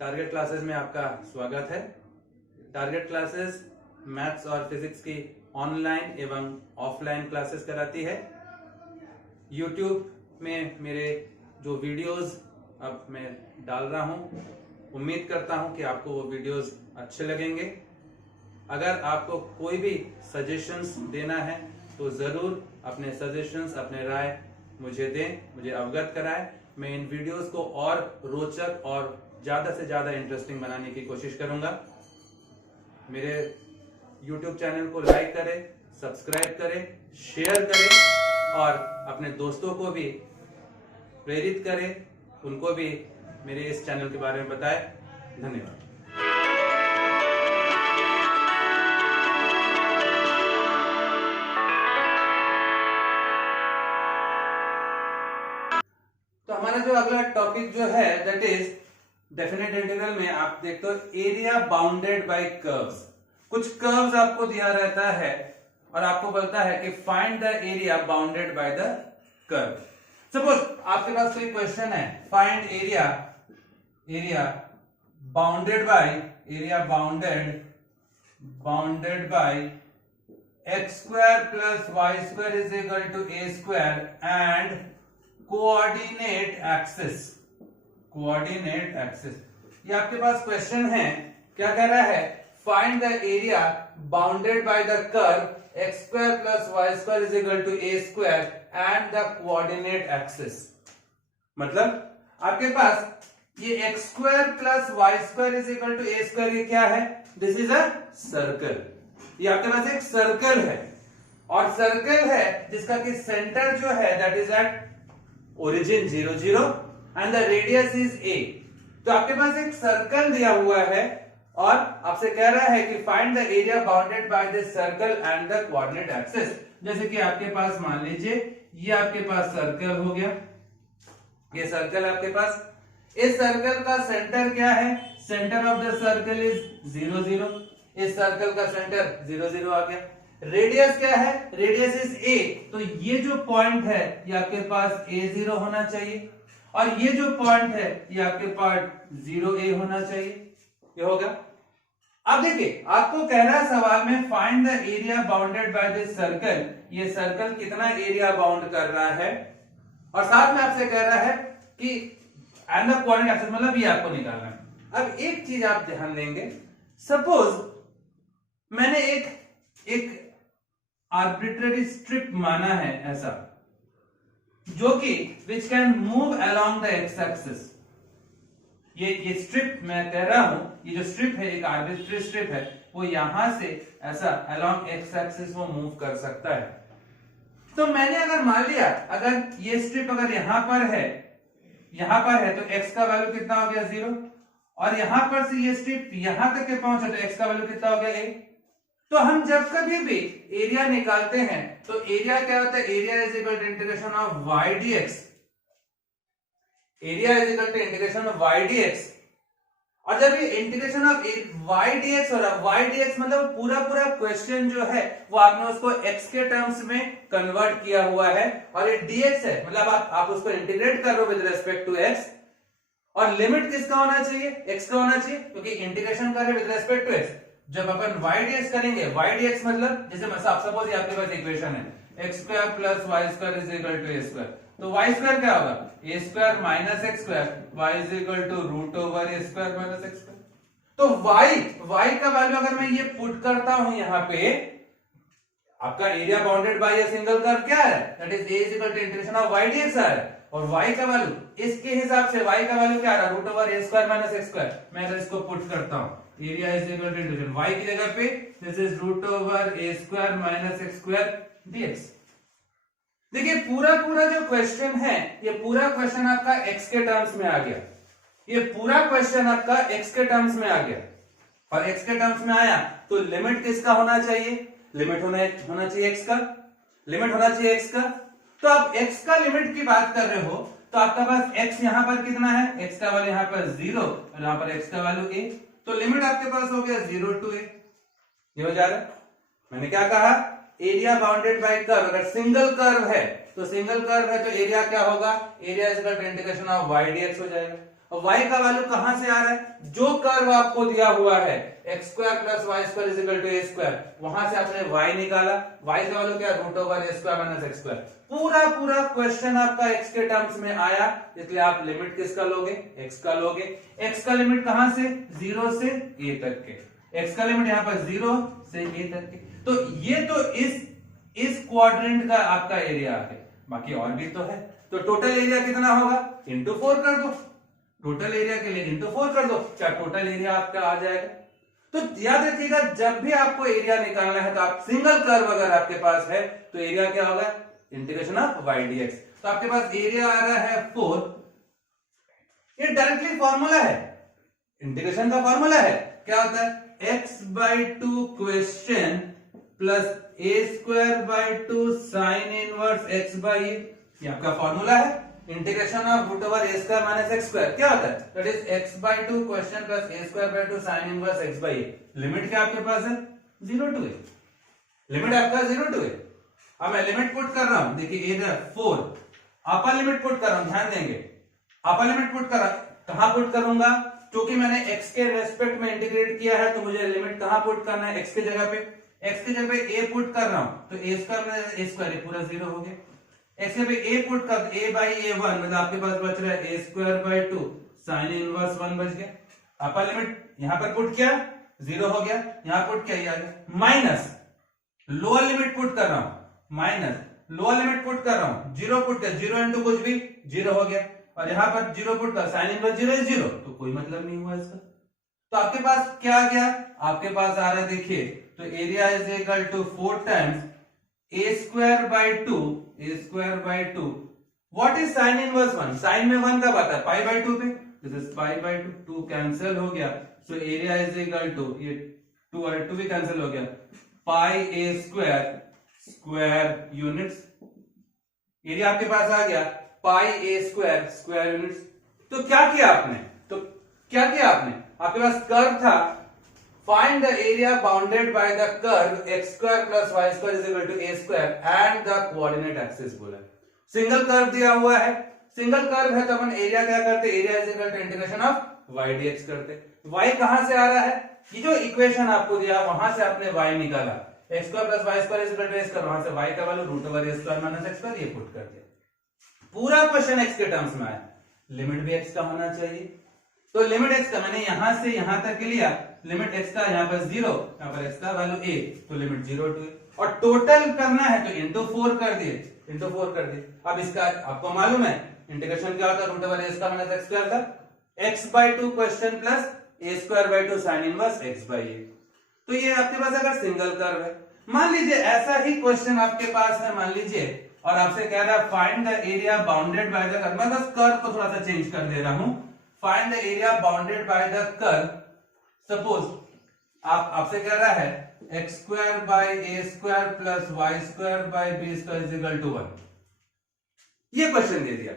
Target classes में आपका स्वागत है। टारगेट क्लासेस मैथ्स और फिजिक्स की ऑनलाइन एवं ऑफलाइन क्लासेस कराती है। यूट्यूब में मेरे जो वीडियोस अब मैं डाल रहा हूं, उम्मीद करता हूं कि आपको वो वीडियोस अच्छे लगेंगे। अगर आपको कोई भी सजेशंस देना है तो जरूर अपने सजेशंस, अपने राय मुझे दें, मुझे अवगत कराएं। मैं इन वीडियोस को और रोचक और ज्यादा से ज्यादा इंटरेस्टिंग बनाने की कोशिश करूंगा। मेरे YouTube चैनल को लाइक करें, सब्सक्राइब करें, शेयर करें और अपने दोस्तों को भी प्रेरित करें, उनको भी मेरे इस चैनल के बारे में बताएं। धन्यवाद। तो हमारा जो अगला टॉपिक जो है दैट इज डेफिनेट इंटीग्रल में आप देखते हो एरिया बाउंडेड बाय कर्व्स। कुछ कर्व्स आपको दिया रहता है और आपको बोलता है कि find the area bounded by the curve. Suppose आपके पास कोई क्वेश्चन है, find area bounded bye x square plus y square is equal to a square and coordinate axis. ये आपके पास क्वेश्चन है, क्या कह रहा है? Find the area bounded by the curve x square plus y square is equal to a square and the coordinate axis। मतलब आपके पास ये x square plus y square is equal to a square, ये क्या है? This is a circle. ये आपके पास एक circle है और सर्कल है जिसका कि सेंटर जो है that is at origin 0 0 and the radius is a। तो आपके पास एक सर्कल दिया हुआ है और आपसे कह रहा है कि find the area bounded by this circle and the coordinate axis. जैसे कि आपके पास मान लीजिए ये आपके पास सर्कल हो गया, ये सर्कल आपके पास, इस सर्कल का सेंटर क्या है? Centre of the circle is 0 0। इस सर्कल का सेंटर 0 0 आ गया। रेडियस क्या है? Radius is a। तो ये जो पॉइंट है ये आपके पास a0 होना चाहिए और ये जो पॉइंट है ये आपके पास 0a होना चाहिए। ये होगा। अब देखिए आपको कह रहा है सवाल में find the area bounded by this circle. ये सर्कल कितना एरिया बाउंड कर रहा है और साथ में आपसे कह रहा है कि एंड द कोऑर्डिनेट एक्सिस, मतलब ये आपको निकालना है। अब एक चीज आप ध्यान देंगे, सपोज मैंने एक आर्बिट्ररी स्ट्रिप माना है ऐसा, जो कि which can move along the x axis. ये स्ट्रिप मैं कह रहा हूं, ये जो स्ट्रिप है एक आर्बिट्ररी स्ट्रिप है, वो यहां से ऐसा अलोंग एक्स एक्सिस वो मूव कर सकता है। तो मैंने अगर मान लिया अगर ये स्ट्रिप अगर यहां पर है तो x का वैल्यू कितना हो गया 0 और यहां पर से ये स्ट्रिप यहां तक के पहुंचे तो x का वैल्यू कितना हो गया a। तो हम जब कभी भी एरिया निकालते हैं तो एरिया क्या होता है? Area is equal to integration of y dx। Area is equal to integration of y dx। और जब ये इंटीग्रेशन ऑफ y dx हो रहा है, y dx मतलब पूरा क्वेश्चन जो है वो आपने उसको x के टर्म्स में कन्वर्ट किया हुआ है और ये dx है, मतलब आप उसको इंटीग्रेट कर रहे हो विद रेस्पेक्ट टू x और लिमिट किसका होना चाहिए? x का होना चाहिए, क्योंकि इंटीग्रेशन कर रहे विद रेस्पेक्ट टू x। जब अपन y dx करेंगे, y dx मतलब जैसे सपोज आपके पास इक्वेशन है x square plus Y square is equal to a square, तो y स्क्वायर क्या होगा? a square minus x square, y is equal to root over a square minus x square. तो y का value अगर मैं ये put करता हूं यहाँ पे, आपका area bounded by a single curve क्या है? That is a is equal to integration of y dx आ रहा है और y का वैल्यू इसके हिसाब से y का वैल्यू क्या आ रहा है? Root over a square minus x square. मैं अगर इसको पुट करता हूं, area is equal to integration y की जगह पे this is root over a square minus x square dx। देखिए पूरा जो क्वेश्चन है ये पूरा क्वेश्चन आपका x के टर्म्स में आ गया। ये पूरा क्वेश्चन आपका x के टर्म्स में आ गया और x के टर्म्स में आया तो लिमिट किसका होना चाहिए? लिमिट होना चाहिए x का। लिमिट होना चाहिए x का। तो आप x का लिमिट की बात कर रहे हो तो आपका पास x यहां पर कितना है? x का वैल्यू यहां पर 0 और यहां पर x का वैल्यू a। तो लिमिट आपके पास हो गया 0 to a। ये हो जा रहा है। मैंने क्या कहा? Area bounded by curve. अगर सिंगल कर्व है तो एरिया क्या होगा? Area is equal to integration of y dx हो जाएगा। y का वैल्यू कहां से आ रहा है? जो कर्व आपको दिया हुआ है X square plus Y square is equal to A square, वहां से आपने y निकाला, y का वैल्यू क्या? Root over A square minus X square. पूरा क्वेश्चन आपका x के टर्म्स में आया, इसलिए आप लिमिट किसका लोगे? x का लोगे। x का लिमिट कहां से? 0 से a तक के। x का लिमिट यहां पर 0 से a तक के। तो ये तो इस क्वाड्रेंट का आपका एरिया है, बाकी और भी तो है। तो टोटल एरिया कितना होगा? इंटू 4 कर दो। टोटल एरिया के लिए इंटू 4 कर दो, क्या टोटल एरिया आपका आ जाएगा। तो याद रखिएगा, जब भी आपको एरिया निकालना है तो आप सिंगल कर्व अगर आपके पास है तो एरिया क्या होगा? Integration of y dx। तो आपके पास एरिया आ रहा है 4। ये डायरेक्टली फॉर्मूला है, इंटीग्रेशन का फॉर्मूला है। क्या होता है? x/2 question plus a²/2 sine inverse x/a, ये आपका फॉर्मूला है। Integration of root over a square minus X square क्या होता है? That is x/2 question plus a²/2 sine inverse x/a। Limit क्या आपके पास है? 0 to a। लिमिट आपका 0 to a। अब मैं लिमिट पुट कर रहा हूं, देखिए इधर 4 अपर लिमिट पुट कर रहा हूं, ध्यान देंगे। अपर लिमिट पुट कर कहां पुट करूंगा? क्योंकि मैंने x के रेस्पेक्ट में इंटीग्रेट किया है तो मुझे लिमिट कहां पुट करना है? x की जगह पे। x की जगह पे a पुट कर रहा हूं तो a स्क्वायर a स्क्वायर पूरा 0 हो गया। x पे a पुट कर a बाई a1 मतलब आपके पास बच रहा है a²/2 साइन इनवर्स 1 बच गया। अपर लिमिट यहां पर पुट किया 0 हो गया, यहां पुट किया ये आ गया। माइनस लोअर लिमिट पुट कर रहा हूं, माइनस लोअर लिमिट पुट कर रहा हूं, 0 पुट कर, 0 इंटू कुछ भी 0 हो गया। और यहां पर 0 पुट कर, साइन इनवर्स 0 is 0, तो कोई मतलब नहीं हुआ इसका। तो आपके पास क्या आ गया? आपके पास आ रहा है, देखिए, तो area is equal to 4 times a²/2 a²/2। What is sine inverse 1? Sine में 1 कब आता है? π/2 पे। दिस इज π/2, 2 कैंसिल हो गया। So area is equal to, ये 2 और 2 भी कैंसिल हो गया, πa² स्क्वायर यूनिट्स। एरिया आपके पास आ गया πa² स्क्वायर यूनिट्स। तो क्या किया आपने? आपके पास कर्व था, find the area bounded by the curve x square plus Y square is equal to a square and the coordinate axis बोला। सिंगल कर्व दिया हुआ है, सिंगल कर्व है तो अपन एरिया क्या करते? Area is equal to integration of y dx करते। y कहां से आ रहा है? ये जो इक्वेशन आपको दिया वहां से आपने y निकाला, x square plus Y square is equal to a square, वहां से y का value root over a square minus X square ये पुट कर दिया। पूरा क्वेश्चन x के टर्म्स में आया, लिमिट भी x का होना चाहिए। तो लिमिट x का मैंने यहां से यहां तक लिया, लिमिट x का यहां पर 0, यहां पर x का वैल्यू a, तो लिमिट 0 to a। और टोटल करना है तो इंटू 4 कर दिए, इंटू 4 कर दिए। अब इसका आपको मालूम है इंटीग्रेशन क्या होता है? Root over a square minus X square था, x/2 question plus a²/2 sine inverse x/a। तो ये आपके पास अगर सिंगल कर्व है, मान लीजिए ऐसा ही क्वेश्चन आपके पास है, मान लीजिए, और आपसे कह रहा है find the area bounded by the curve. मैं बस कर्व को थोड़ा सा चेंज कर दे रहा हूं। Find the area bounded by the curve. Suppose आपसे कह रहा है x²/a² plus y²/b² is equal to 1। ये क्वेश्चन दे दिया,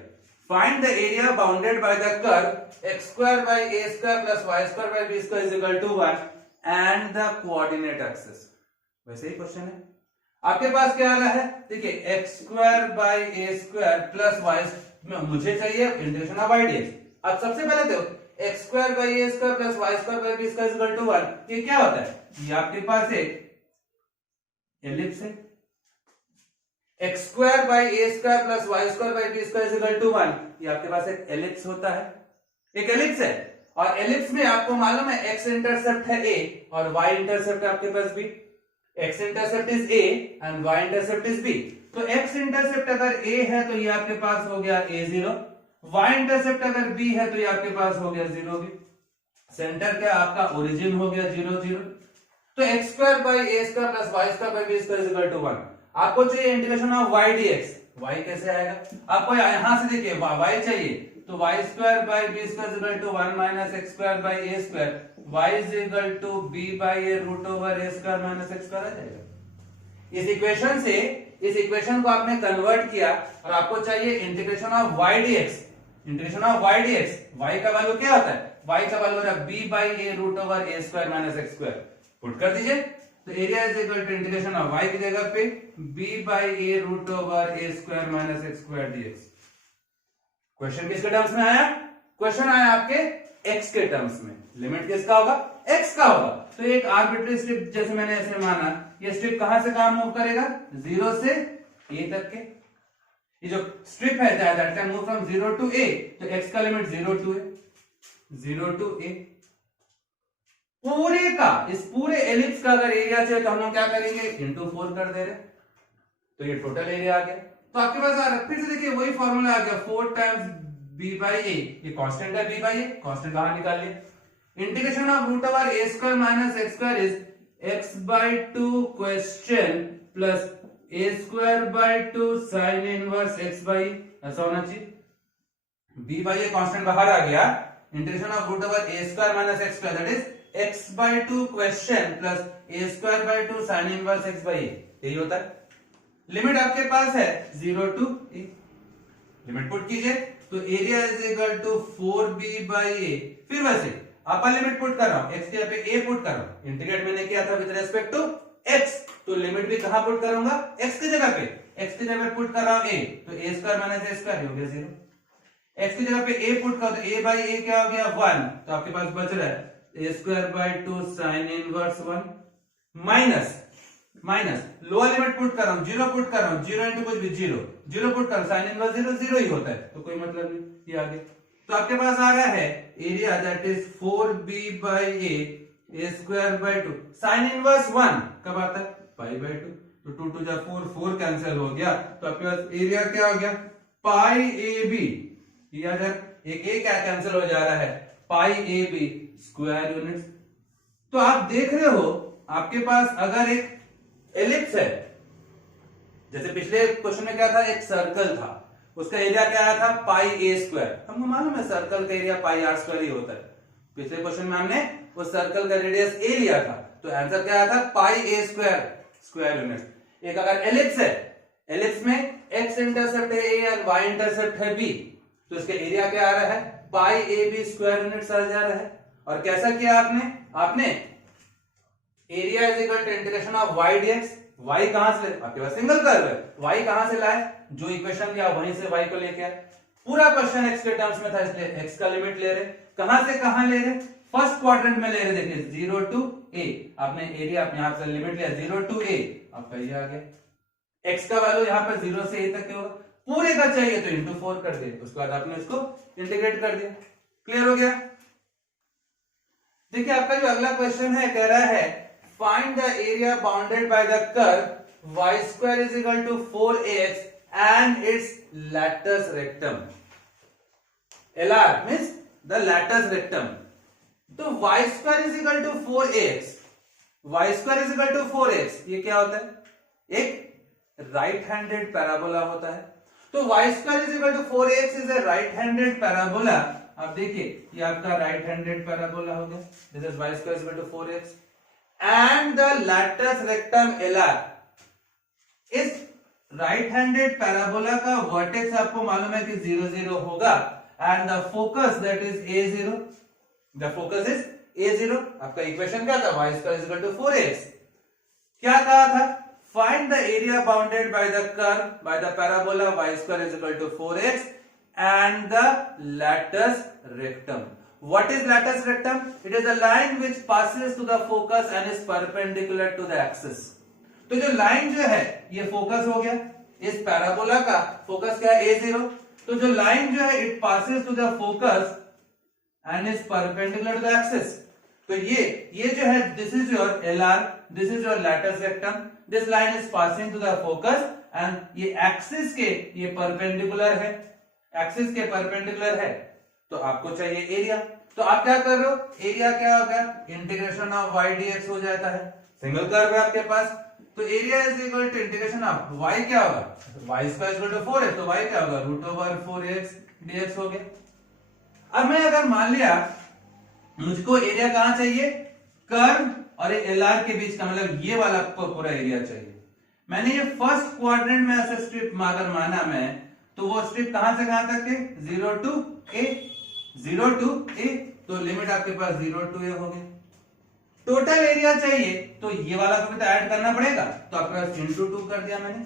find the area bounded by the curve x²/a² plus y²/b² is equal to 1 and the coordinate axis. वैसे ही question है, आपके पास क्या आ रहा है? देखिए x²/a² प्लस y, मुझे चाहिए इंटीग्रेशन ऑफ y dx। अब सबसे पहले देखो x²/a² plus y²/b² is equal to 1, ये क्या होता है? ये आपके पास एक एलिप्स है। x²/a² plus y²/b² is equal to 1, ये आपके पास एक एलिप्स होता है, एक एलिप्स है। और एलिप्स में आपको मालूम है x इंटरसेप्ट है a और y इंटरसेप्ट आपके पास b। x intercept is a and y intercept is b। तो x इंटरसेप्ट अगर a है तो ये आपके पास हो गया a0, y इंटरसेप्ट अगर b है तो ये आपके पास हो गया 0 b। सेंटर क्या आपका ओरिजिन हो गया 0 0। तो x²/a² plus y²/b² is equal to 1। आपको चाहिए integration of y dx, y कैसे आएगा? आपको यहां से देखिए y चाहिए, तो y²/b² is equal to 1 minus x²/a², y is equal to b/a root over a² minus x² आ जाएगा। इस इक्वेशन को आपने कन्वर्ट किया और आपको चाहिए integration of y dx। Integration of y dx, y का वैल्यू क्या होता है? y का वैल्यू होता है b/a root over a² minus x²। Put कर दीजिए, तो area is equal to integration of y की जगह पे b/a root over a² minus x² dx। Question किसके टर्म्स में आया? क्वेश्चन आया आपके x के टर्म्स में, लिमिट किसका होगा, x का होगा। तो एक आर्बिट्री स्ट्रिप जैसे मैंने ऐसे माना, ये स्ट्रिप कहां से कहां मूव करेगा, 0 से a तक के। ये जो स्ट्रिप है that can move from 0 to a, तो x का limit 0 to a, 0 to a। पूरे का, इस पूरे एलिप्स का अगर एरिया चाहिए तो हम लोग क्या करेंगे, इंटू 4 कर दे रहे, तो ये टोटल एरिया आ गया। तो आपके पास आ रहा, फिर से देखिए वही फॉर्मूला आ गया, 4 टाइम्स b बाई ए, ये कांस्टेंट है b बाई ए, कांस्टेंट बाहर निकाल लिया। Integration of root over a square minus x square is x by 2 question plus a square by 2 sine inverse x by, ऐसा होना चाहिए। b बाई ए कांस्टेंट बाहर आ गया, integration of root over a square minus x square that is x by 2 question plus a square by 2 sine inverse x by a, यही होता है। Limit आपके पास है 0 टू a, लिमिट पुट कीजिए, तो area is equal to 4b by a. फिर वैसे upper limit put कर रहा हूं, x के यहाँ पे a पुट कर रहा हूं, इंटीग्रेट मैंने किया था विद रेस्पेक्ट टू x, तो लिमिट भी कहां पुट करूंगा, x की जगह पे, x की जगह पे पुट कर रहा हूं a, तो a square minus a square हो गया 0। x की जगह पे a पुट कर, तो a बाई a क्या हो गया 1, तो आपके पास बच रहा है a square by 2 sine inverse 1 minus minus lower limit put कर रहा हूं, 0 पुट कर रहा हूं, 0 इंटू कुछ भी 0, 0 पुट कर रहा हूं, साइन इनवर्स 0 0 ही होता है, तो कोई मतलब नहीं, ये आ गया। तो आपके पास आ रहा है area that is 4b by a square by 2 sine inverse 1 कब आता है, पाई बाई 2, तो 2 2 जा 4, 4 कैंसिल हो गया, तो आपके पास एरिया क्या हो गया, पाई ए बी, ये आ जाए, एक a क्या कैंसिल हो जा रहा है, pi a b square units. तो आप देख रहे हो आपके पास अगर एक एलिप्स है, जैसे पिछले क्वेश्चन में क्या था, एक सर्कल था, उसका एरिया क्या आया था, पाई ए स्क्वायर, हमको मालूम है सर्कल का एरिया पाई आर स्क्वायर ही होता है। पिछले क्वेश्चन में हमने उस सर्कल का रेडियस ए लिया था, तो आंसर क्या आया था, पाई ए स्क्वायर स्क्वायर यूनिट। एक अगर एलिप्स है, एलिप्स में एक्स इंटरसेप्ट है ए और वाई इंटरसेप्ट है बी, तो इसका एरिया क्या आ रहा है, pi a b square unit आ जा रहा है। और कैसा किया आपने, आपने area is equal to integration of y dx, y कहां से, आपके पास सिंगल कर्व है, y कहां से लाए, जो इक्वेशन दिया वहीं से y को लेके आए। पूरा क्वेश्चन x के टर्म्स में था, इसलिए x का लिमिट ले रहे, कहां से कहां ले रहे, फर्स्ट क्वाड्रेंट में ले रहे, देखिए 0 टू a, आपने एरिया अपने यहां से लिमिट लिया 0 टू a, आपका ये आ गया। x का वैल्यू यहां पर 0 से a तक होगा, पूरे का चाहिए तो इंटू 4 कर दिया, उसके बाद आपने इसको इंटीग्रेट कर दिया। क्लियर हो गया। देखिए आपका जो अगला क्वेश्चन है, कह रहा है find the area bounded by the curve y square is equal to 4ax and its latus rectum. LR means the latus rectum. तो y square is equal to 4ax, y square is equal to 4x, ये क्या होता है, एक right handed parabola होता है। तो y square is equal to 4ax is a right handed parabola। आप देखिए ये आपका राइट हैंडेड पैराबोला हो गया, this is y square is equal to 4x and the latus rectum LR। इस राइट हैंडेड पैराबोला का वर्टेक्स आपको मालूम है कि 0 0 होगा, and the focus that is a0, the focus is a0। आपका इक्वेशन क्या था, y square is equal to 4x। क्या कहा था, find the area bounded by the curve by the parabola y square is equal to 4x and the latus rectum। What is latus rectum? It is a line which passes to the focus and is perpendicular to the axis। तो जो line जो है ये focus हो गया, इस parabola का focus क्या है, a0। तो जो लाइन जो है it passes to the focus and is perpendicular to the axis. तो ये जो है this is your LR, this is your latus rectum, this line is passing to the focus and ये एक्सिस के ये परपेंडिकुलर है, एक्सिस के perpendicular है, तो आपको चाहिए एरिया। तो आप क्या कर रहे हो, एरिया क्या होगा, इंटीग्रेशन ऑफ y dx हो जाता है, सिंगल कर्व है आपके पास, तो area is equal to integration of y क्या होगा, y स्क्वायर इक्वल टू 4 है, तो y क्या होगा, रूट ओवर 4x dx हो गया। अब मैं अगर मान लिया मुझको एरिया कहां चाहिए, कर्व और LR के बीच का, मतलब ये वाला पूरा एरिया चाहिए। मैंने ये फर्स्ट क्वाड्रेंट में ऐसे स्ट्रिप अगर माना मैं, तो वो स्ट्रिप कहां से कहां तक है, 0 टू a, 0 टू a, तो लिमिट आपके पास 0 टू a हो गई। टोटल एरिया चाहिए तो ये वाला को भी तो ऐड करना पड़ेगा, तो आपके पास इंटू 2 कर दिया मैंने।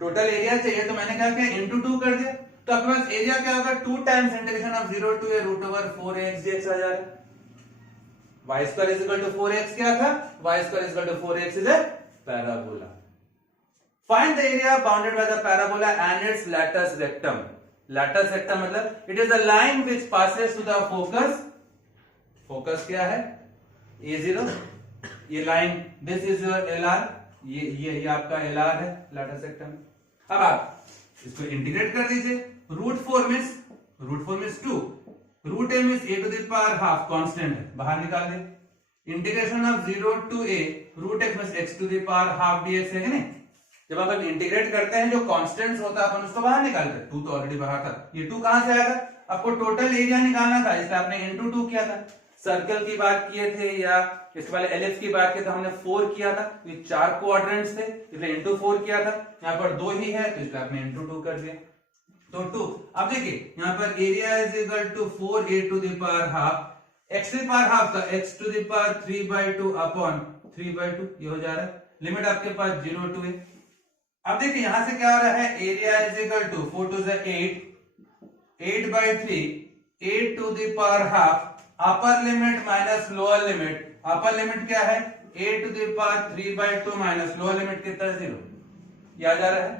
टोटल एरिया चाहिए तो मैंने क्या किया, इंटू 2 कर दिया। तो आपके पास एरिया क्या होगा, 2 times integration of 0 to a root over 4ax dx आ जा रहा है। y square is equal to 4x क्या था, y square is equal to 4x is a parabola. Find the area bounded by the parabola and its latus rectum. Latus rectum मतलब it is the line which passes to the focus. Focus क्या है, a0, ये line, this is your LR, ये आपका LR है, latus rectum। अब आप इसको इंटीग्रेट कर दीजिए, root 4 means 2, root a means a to the power half, constant है, बाहर निकाल दे, integration of 0 to a root x means x to the power half dx है कि नहीं। जब अपन इंटीग्रेट करते हैं जो कांस्टेंट्स होता है अपन उसको बाहर निकालते हैं, 2 तो ऑलरेडी बाहर था, ये 2 कहां से आएगा, आपको टोटल एरिया निकालना था इसलिए आपने इनटू 2 किया था। सर्कल की बात किए थे या इसके वाले एलिप्स की बात किए तो हमने 4 किया था, ये 4 क्वाड्रेंट्स थे इसलिए इनटू 4 किया था, यहाँ पर 2 ही है तो इसलिए आपने इनटू 2 कर दिया, तो 2। अब देखिए यहाँ पर area is equal to 4a to the power half, x to the power half का x to the power 3/2 upon 3/2 ये हो जा रहा है, लिमिट आपके पास 0 to a। अब देखिए यहां से क्या हो रहा है, area is equal to 4 to the 8/3 8 to the power half, upper limit minus lower limit, upper limit क्या है 8 to the power 3/2 minus lower limit कितना है 0, ये आ जा रहा है।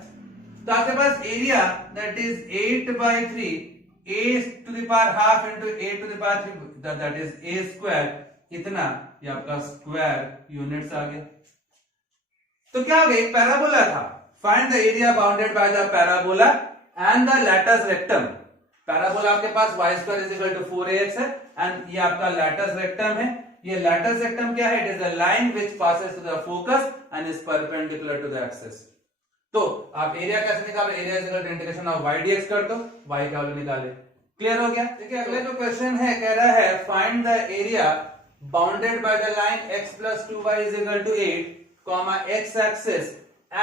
तो आपके पास area that is 8/3 a to the power half into a to the power 3 that is a square, इतना ये आपका स्क्वायर यूनिट्स आ गया। तो क्या हो गया, एक पैराबोला था, find the area bounded by the parabola and the latus rectum. Parabola आपके पास y square is equal to 4ax है एंड ये आपका लैटस रेक्टम है। ये लैटस रेक्टम क्या है, it is a line which passes to the focus and is perpendicular to the axis. तो आप एरिया कैसे निकालो, area is equal to integration of y dx कर दो, y का वैल्यू निकाले, क्लियर हो गया। देखिए अगले जो क्वेश्चन है कह रहा है find the area bounded by the line x plus 2y is equal to 8, x axis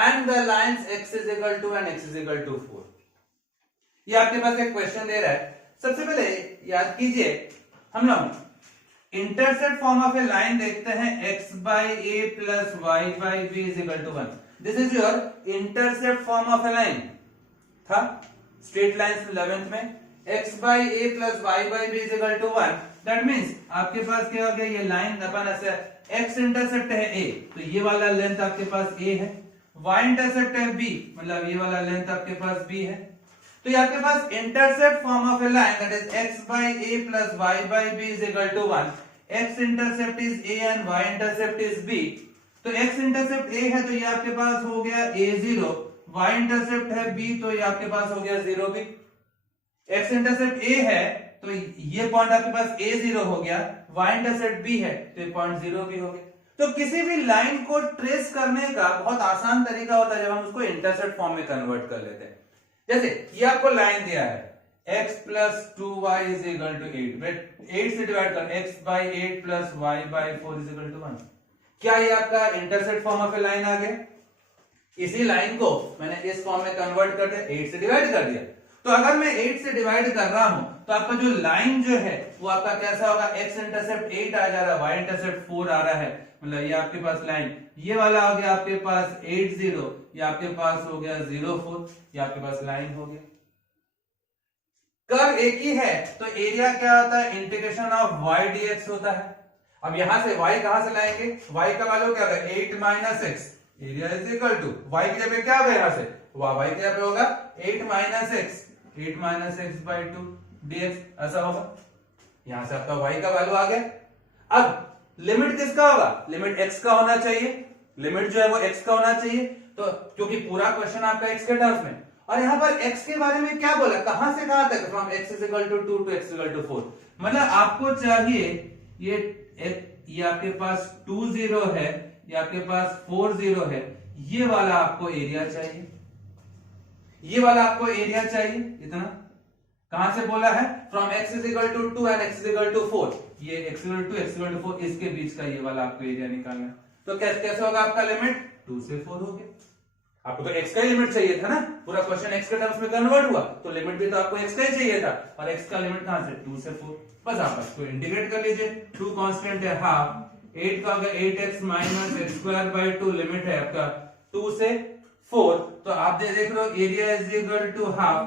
and the lines x is equal to and x is equal to 4। ये आपके पास एक क्वेश्चन दे रहा है। सबसे पहले याद कीजिए हम लोग intercept form of a line देखते हैं, x by a plus y by b is equal to 1। This is your intercept form of a line था स्ट्रेट लाइंस 11th में, x by a plus y by b is equal to 1। That means आपके पास क्या हो गया, ये line अपन ऐसे x intercept है a तो ये वाला लेंथ आपके पास a है, y इंटरसेप्ट है b मतलब ये वाला लेंथ आपके पास b है। तो ये आपके पास intercept form of a line that is x by a plus y by b is equal to 1। x intercept is a and y intercept is b। तो x इंटरसेप्ट a है तो ये आपके पास हो गया a0, y इंटरसेप्ट है b तो ये आपके पास हो गया 0 b। x इंटरसेप्ट a है तो ये पॉइंट आपके पास a0 हो गया, y इंटरसेप्ट b है तो ये पॉइंट 0 b हो गया। तो किसी भी लाइन को ट्रेस करने का बहुत आसान तरीका होता है जब हम उसको इंटरसेप्ट फॉर्म में कन्वर्ट कर लेते हैं। जैसे ये आपको लाइन दिया है x plus 2y is equal to 8, 8 से डिवाइड कर x by 8 plus y by 4 is equal to 1। क्या ये आपका intercept form of a line आ गया? इसी लाइन को मैंने इस फॉर्म में कन्वर्ट कर दिया, 8 से डिवाइड कर दिया। तो अगर मैं 8 से डिवाइड कर रहा हूं तो आपका जो लाइन जो है वो आपका कैसा होगा, x इंटरसेप्ट 8 आ जा रहा है, y इंटरसेप्ट 4 आ रहा है, मतलब ये आपके पास लाइन ये वाला हो गया आपके पास 80, ये आपके पास हो गया 04, ये आपके पास लाइन हो गया। कर्व एक ही है तो एरिया क्या होता है, इंटीग्रेशन ऑफ y dx होता है। अब यहां से y कहां से लाएंगे, y का वैल्यू क्या होगा 8 minus x, area is equal to y की जगह क्या होगा, यहां से y की जगह होगा 8 माइनस x by 2 dx, ऐसा होगा। यहां से आपका y का वैल्यू आ गया। अब लिमिट किसका होगा, लिमिट x का होना चाहिए, लिमिट जो है वो x का होना चाहिए। तो क्योंकि पूरा क्वेश्चन आपका x के टर्म्स में, और यहाँ पर x के बारे में क्या बोला, कहां से कहां तक, from x is equal to 2 to x is equal to 4। मतलब आपको चाहिए ये आपके पास 20 है, ये आपके पास 40 है, ये वाला आपको एरिया चाहिए, ये वाला आपको एरिया चाहिए इतना। कहां से बोला है, from x is equal to 2 and x is equal to 4, ये x is equal to x is equal to 4 इसके बीच का ये वाला आपको एरिया निकालना है। तो कैसे होगा आपका लिमिट 2 से 4 हो गया। आपको तो x का ही लिमिट चाहिए था ना, पूरा क्वेश्चन x के टर्म्स में कन्वर्ट हुआ तो लिमिट भी तो आपको x का ही चाहिए था, और x का लिमिट कहां से 2 से 4। बस आप इसको इंटीग्रेट कर लीजिए, 2 कांस्टेंट है हाफ, 8 का होगा 8x minus x square by 2, limit है आपका 2 से 4। तो आप देख रहे हो area is equal to half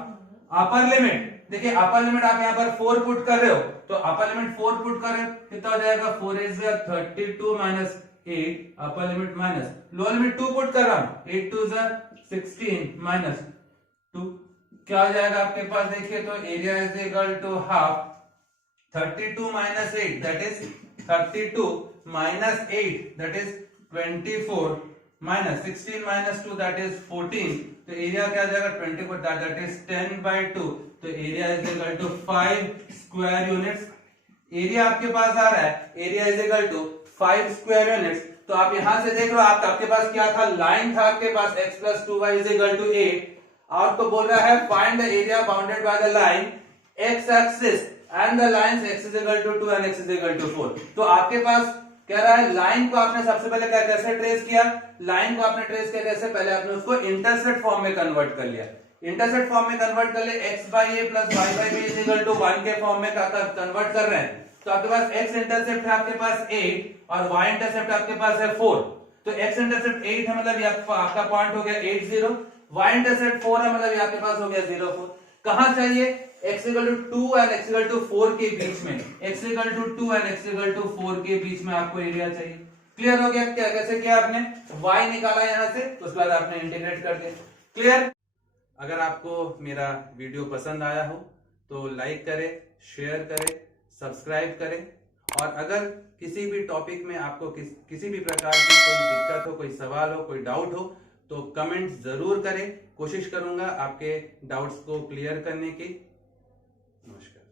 upper limit, देखिए अपर लिमिट आप यहाँ पर 4 पुट कर रहे हो, तो अपर लिमिट 4 पुट कर रहे हो, कितना हो जाएगा 4 is 32 minus 8 upper limit minus lower limit 2 put कर रहा हूं, 8 2 16 माइनस 2, क्या हो जाएगा आपके पास, देखिए तो area is equal to half 32 minus 8 that is 32 minus 8 that is 24 minus 16 minus 2 that is 14, तो एरिया क्या आ जाएगा 24 दैट इज 10/2, तो area is equal to 5 square units. Area आपके पास आ रहा है, area is equal to 5 square units, तो आप यहां से देख लो आपके पास क्या था, लाइन था आपके पास x plus 2y is equal to 8, और तो बोल रहा है find the area bounded by the line x axis and the lines x is equal to 2 and x is equal to 4। तो आपके पास कह रहा है लाइन को आपने सबसे पहले क्या कैसे ट्रेस किया, लाइन को आपने ट्रेस किया कैसे, पहले आपने उसको इंटरसेप्ट फॉर्म में कन्वर्ट कर लिया, इंटरसेप्ट फॉर्म में कन्वर्ट कर लिया, x by a plus y by b is equal to 1 के फॉर्म में कन्वर्ट कर रहे हैं, तो आपके पास x इंटरसेप्ट है आपके पास 8 और y इंटरसेप्ट आपके पास है 4, तो x इंटरसेप्ट 8 है मतलब ये आपका पॉइंट हो गया 8 0, y इंटरसेप्ट 4 है मतलब ये आपके पास हो गया 0 4, कहां चाहिए x equal to 2 and x equal to 4 के बीच में, x equal to 2 and x equal to 4 के बीच में आपको एरिया चाहिए। क्लियर हो गया, क्या कैसे किया आपने, y निकाला यहां से, उसके बाद आपने इंटीग्रेट कर दिया। क्लियर। अगर आपको मेरा वीडियो पसंद आया हो तो लाइक करें, शेयर करें, सब्सक्राइब करें, और अगर किसी भी टॉपिक में आपको किसी भी प्रकार की कोई दिक्कत हो, कोई सवाल हो, कोई डाउट हो, तो कमेंट जरूर करें, कोशिश करूंगा आपके डाउट्स को क्लियर करने की। नमस्कार।